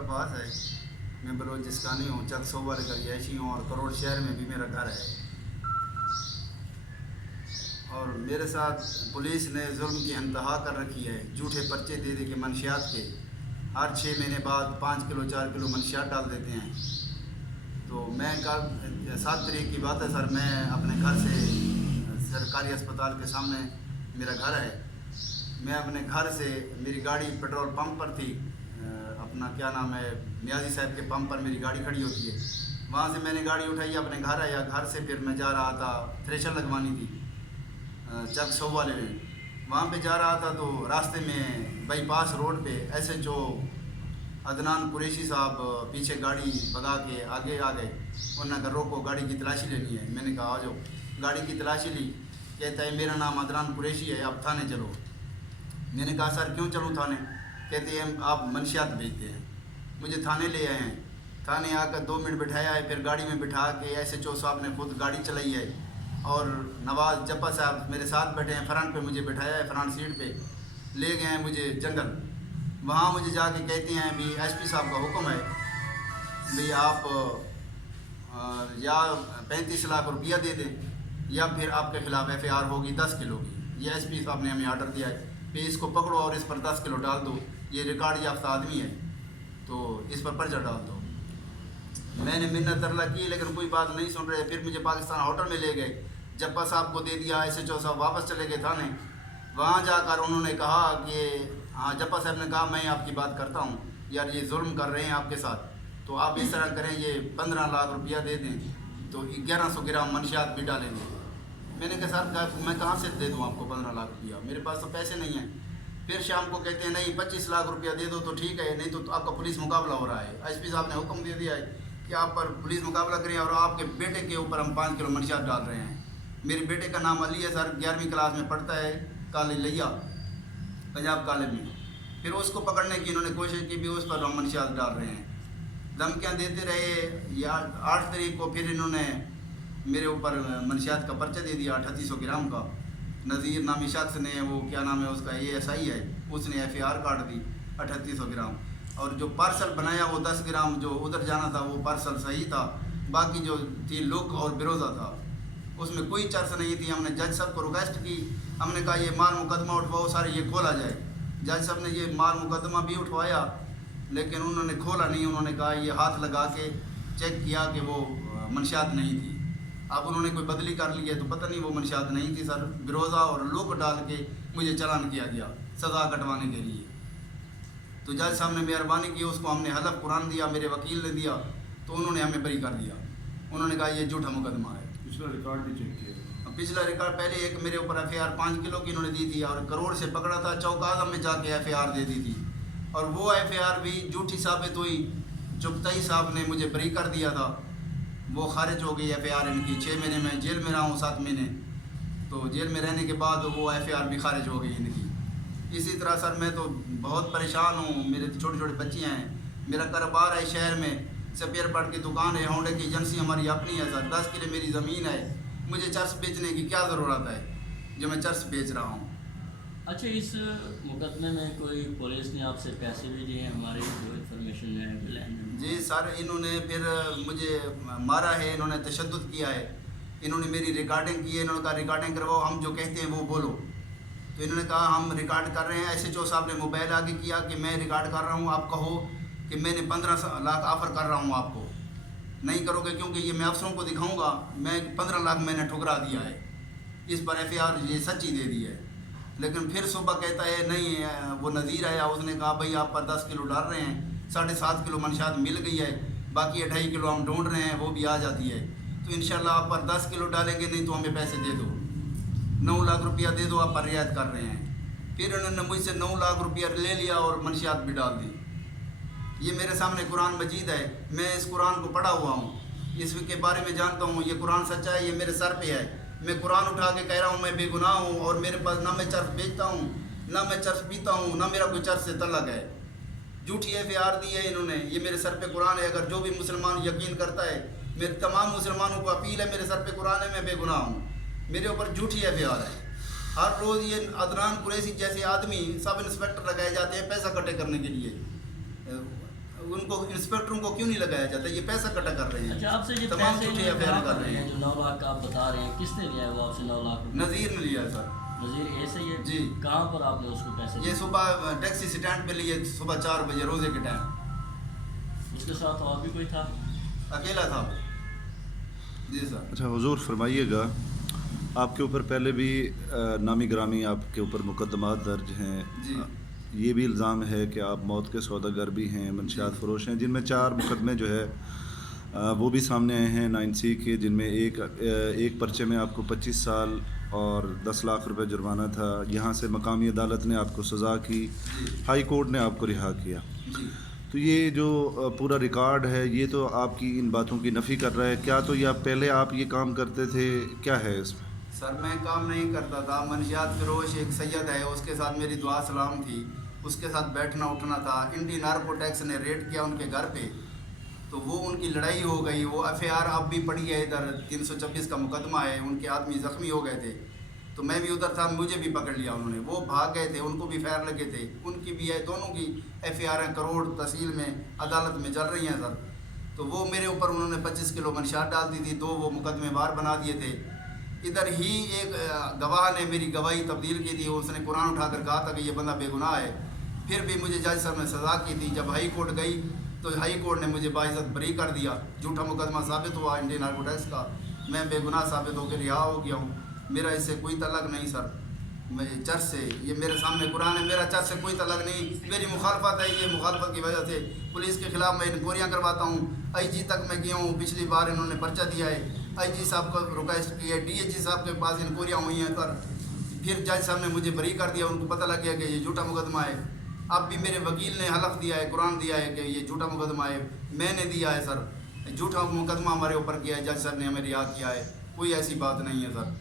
कारोबार है। मैं बलोचिस्तानी हूँ, चक सोबा का रिहायशी हूँ और करोड़ शहर में भी मेरा घर है। और मेरे साथ पुलिस ने जुल्म की इंतहा कर रखी है। झूठे पर्चे दे दे के मंशियात के हर 6 महीने बाद 5 किलो 4 किलो मंशियात डाल देते हैं। तो मैं कल 7 तारीख की बात है सर, मैं अपने घर से सरकारी अस्पताल के सामने मेरा घर है, मैं अपने घर से मेरी गाड़ी पेट्रोल पंप पर थी, अपना क्या नाम है नियाजी साहब के पंप पर मेरी गाड़ी खड़ी होती है, वहाँ से मैंने गाड़ी उठाई अपने घर आया। घर से फिर मैं जा रहा था, थ्रेशर लगवानी थी चक सौ वाले में, वहाँ पे जा रहा था तो रास्ते में बाईपास रोड पे SHO अदनान कुरैशी साहब पीछे गाड़ी भगा के आगे आ गए। उन्होंने कहा रोको, गाड़ी की तलाशी लेनी है। मैंने कहा आ जाओ। गाड़ी की तलाशी ली। कहता है मेरा नाम अदनान कुरैशी है, आप थाने चलो। मैंने कहा सर क्यों चलूँ थाने? कहते हैं आप मंशियात भेजते हैं। मुझे थाने ले आए हैं। थाने आकर 2 मिनट बिठाया है, फिर गाड़ी में बिठा के SHO साहब ने खुद गाड़ी चलाई है और नवाज़ जप्पा साहब मेरे साथ बैठे हैं, फ्रंट पे मुझे बिठाया है, फ्रंट सीट पे ले गए हैं मुझे जंगल। वहाँ मुझे जाके कहते हैं भी SP साहब का हुक्म है भी आप या 35 लाख रुपया दे दें या फिर आपके खिलाफ FIR होगी 10 किलो की। ये SP साहब ने हमें आर्डर दिया है कि इसको पकड़ो और इस पर 10 किलो डाल दो, ये रिकॉर्ड याफ्ता आदमी है तो इस पर पर्चा डाल दो। मैंने मिन्नत तरला की लेकिन कोई बात नहीं सुन रहे। फिर मुझे पाकिस्तान होटल में ले गए, जप्पा साहब को दे दिया, SHO साहब वापस चले गए थाने। वहाँ जाकर उन्होंने कहा कि हाँ, जप्पा साहब ने कहा मैं आपकी बात करता हूँ यार, ये जुल्म कर रहे हैं आपके साथ, तो आप इस तरह करें, ये 15 लाख रुपया दे दें तो 1100 ग्राम मंशियात भी डालेंगे। मैंने कहा सर मैं कहाँ से दे दूँ आपको 15 लाख रुपया, मेरे पास तो पैसे नहीं हैं। फिर शाम को कहते हैं नहीं 25 लाख रुपया दे दो तो ठीक है, नहीं तो आपका पुलिस मुकाबला हो रहा है। SP साहब ने हुक्म दे दिया है कि आप पर पुलिस मुकाबला करें और आपके बेटे के ऊपर हम 5 किलो मंशियात डाल रहे हैं। मेरे बेटे का नाम अली है सर, 11वीं क्लास में पढ़ता है, कॉलेज लिया पंजाब कॉलेज में। फिर उसको पकड़ने की इन्होंने कोशिश की भी, उस पर हम मंशियात डाल रहे हैं। धमकियाँ देते रहे। या 8 तारीख को फिर इन्होंने मेरे ऊपर मंशियात का पर्चा दे दिया 3800 ग्राम का। नज़ीर नामी शख्स ने, वो क्या नाम है उसका, ASI है, उसने FIR काट दी 3800 ग्राम। और जो पार्सल बनाया वो 10 ग्राम जो उधर जाना था वो पार्सल सही था, बाकी जो थी लुक और बिरोज़ा था उसमें कोई चर्च नहीं थी। हमने जज साहब को रिक्वेस्ट की, हमने कहा ये माल मुकदमा उठवाओ सारे, ये खोला जाए। जज साहब ने ये माल मुकदमा भी उठवाया लेकिन उन्होंने खोला नहीं। उन्होंने कहा ये हाथ लगा के चेक किया कि वो मंशियात नहीं थी। अब उन्होंने कोई बदली कर ली है तो पता नहीं वो मंशियात नहीं थी सर। बिरोज़ा और लुक डाल के मुझे चालान किया गया सज़ा कटवाने के लिए। तो जज साहब ने मेहरबानी की, उसको हमने हलफ कुरान दिया, मेरे वकील ने दिया, तो उन्होंने हमें बरी कर दिया। उन्होंने कहा ये झूठा मुकदमा है। पिछला रिकॉर्ड भी चेक किया। पिछला रिकॉर्ड पहले एक मेरे ऊपर FIR 5 किलो की इन्होंने दी थी और करोड़ से पकड़ा था, चौक आज़म में जाके FIR दे दी थी और वो FIR भी झूठी साबित हुई। चुगताई साहब ने मुझे बरी कर दिया था, वो खारिज हो गई FIR इनकी। 6 महीने में जेल में रहा हूँ, 7 महीने, तो जेल में रहने के बाद वो FIR भी खारिज हो गई इनकी। इसी तरह सर मैं तो बहुत परेशान हूँ। मेरे तो छोटे छोटे बच्चे हैं, मेरा कारोबार है शहर में, स्पेयर पार्ट की दुकान है, होंडा की एजेंसी हमारी अपनी है सर। 10 किले मेरी ज़मीन है, मुझे चर्च बेचने की क्या ज़रूरत है जो मैं चर्च बेच रहा हूँ। अच्छा, इस मुकदमे में कोई पुलिस ने आपसे पैसे भी दिए हैं? हमारी जो इन्फॉर्मेशन है जी सर, इन्होंने फिर मुझे मारा है, इन्होंने तशद्दुद किया है, इन्होंने मेरी रिकॉर्डिंग की है। इन्होंने कहा रिकॉर्डिंग करवाओ, हम जो कहते हैं वो बोलो। तो इन्होंने कहा हम रिकॉर्ड कर रहे हैं। SHO साहब ने मोबाइल आगे किया कि मैं रिकॉर्ड कर रहा हूँ, आप कहो कि मैंने 15 लाख ऑफ़र कर रहा हूँ आपको, नहीं करोगे क्योंकि ये मैं अफसरों को दिखाऊंगा मैं 15 लाख मैंने ठुकरा दिया है, इस पर FIR ये सच्ची दे दी है। लेकिन फिर सुबह कहता है नहीं, वो नज़ीर आया, उसने कहा भाई आप पर 10 किलो डाल रहे हैं, 7.5 किलो मंशियात मिल गई है, बाकी 2.5 किलो हम ढूंढ रहे हैं, वो भी आ जाती है, तो इंशाल्लाह आप पर 10 किलो डालेंगे, नहीं तो हमें पैसे दे दो, 9 लाख रुपया दे दो, आप पर रियायत कर रहे हैं। फिर उन्होंने मुझसे 9 लाख रुपया ले लिया और मंशियात भी डाल दी। ये मेरे सामने कुरान मजीद है, मैं इस कुरान को पढ़ा हुआ हूँ, इसके बारे में जानता हूँ, ये कुरान सच्चा है, ये मेरे सर पे है। मैं कुरान उठा के कह रहा हूँ मैं बेगुनाह हूँ और मेरे पास ना मैं चर्च बेचता हूँ, ना मैं चर्च पीता हूँ, ना मेरा कोई चर्च से तल्लक है। झूठी FIR दी है इन्होंने, ये मेरे सर पे कुरान है। अगर जो भी मुसलमान यकीन करता है, मेरे तमाम मुसलमानों को अपील है, मेरे सर पे कुरान है, मैं बेगुनाह हूँ, मेरे ऊपर झूठी FIR है। हर रोज़ ये अदनान कुरैशी जैसे आदमी सब इंस्पेक्टर लगाए जाते हैं पैसा इकट्ठे करने के लिए। उनको इंस्पेक्टरों को क्यों नहीं लगाया जाता? ये पैसा इकट्ठा कर रहे अच्छा, हैं, आपसे जो तमाम पैसे झूठे लिए अफेयर कहाँ कर पर रहे लिए हैं। जो 9 लाख का आप बता रहे हैं, किसने लिया है वो आपसे 9 लाख रुपए? नज़ीर ने लिया सर। नज़ीर ए से ये जी। कहाँ पर आपने उसको पैसे ये दिए? सुबह टैक्सी स्टैंड पे लिए, सुबह 4 बजे रोज़े के टाइम। उसके साथ और भी कोई था? अकेला था वो। जी सर। अच्छा हुजूर फरमाइएगा, आपके ऊपर पहले भी नामी ग्रामी आपके ऊपर मुकदमात दर्ज हैं। जी। ये भी इल्ज़ाम है कि आप मौत के सौदागर भी हैं, मंशियात फरोश हैं, जिनमें 4 मुकदमे जो है वो भी सामने आए हैं 9C के, जिनमें एक पर्चे में आपको 25 साल और 10 लाख रुपए जुर्माना था। यहाँ से मकामी अदालत ने आपको सज़ा की, हाई कोर्ट ने आपको रिहा किया। जी। तो ये जो पूरा रिकॉर्ड है ये तो आपकी इन बातों की नफ़ी कर रहा है। क्या तो या पहले आप ये काम करते थे, क्या है इसमें? सर मैं काम नहीं करता था। मंशियात फिरोश एक सैयद है, उसके साथ मेरी दुआ सलाम थी, उसके साथ बैठना उठना था। इंडियन नार्को टैक्स ने रेड किया उनके घर पे, तो वो उनकी लड़ाई हो गई। वो FIR अब भी पड़ी है, इधर 326 का मुकदमा है, उनके आदमी ज़ख्मी हो गए थे, तो मैं भी उधर था, मुझे भी पकड़ लिया उन्होंने। वो भाग गए थे, उनको भी फायर लगे थे, उनकी भी है, दोनों की FIR है, करोड़ तहसील में अदालत में चल रही हैं सर। तो वो मेरे ऊपर उन्होंने 25 किलो मंशियात डाल दी थी, 2 वो मुकदमेवार बना दिए थे। इधर ही एक गवाह ने मेरी गवाही तब्दील की थी, उसने कुरान उठाकर कहा था कि ये बंदा बेगुनाह है। फिर भी मुझे जज साहब ने सज़ा की थी। जब हाई कोर्ट गई तो हाई कोर्ट ने मुझे बाइज़्ज़त बरी कर दिया। झूठा मुकदमा साबित हुआ इंडियन नार्को टैक्स का, मैं बेगुनाह साबित होकर रिहा हो गया हूँ। मेरा इससे कोई तल्लक नहीं सर, मैं चर्च से, ये मेरे सामने कुरान है, मेरा चर्च से कोई तल्लक नहीं। मेरी मुखालफत है, ये मुखालफत की वजह से पुलिस के ख़िलाफ़ मैं इंक्वायरियाँ करवाता हूँ। IG तक मैं गया हूँ, पिछली बार इन्होंने पर्चा दिया है, IG साहब को रिक्वेस्ट की है, DHG साहब के पास इंक्वायरियाँ हुई हैं सर। फिर जज साहब ने मुझे बरी कर दिया, उनको पता लग गया कि ये झूठा मुकदमा है। अब भी मेरे वकील ने हलफ दिया है, कुरान दिया है कि ये झूठा मुकदमा है, मैंने दिया है सर। झूठा मुकदमा हमारे ऊपर किया है, जज साहब ने हमें रिहा किया है, कोई ऐसी बात नहीं है सर।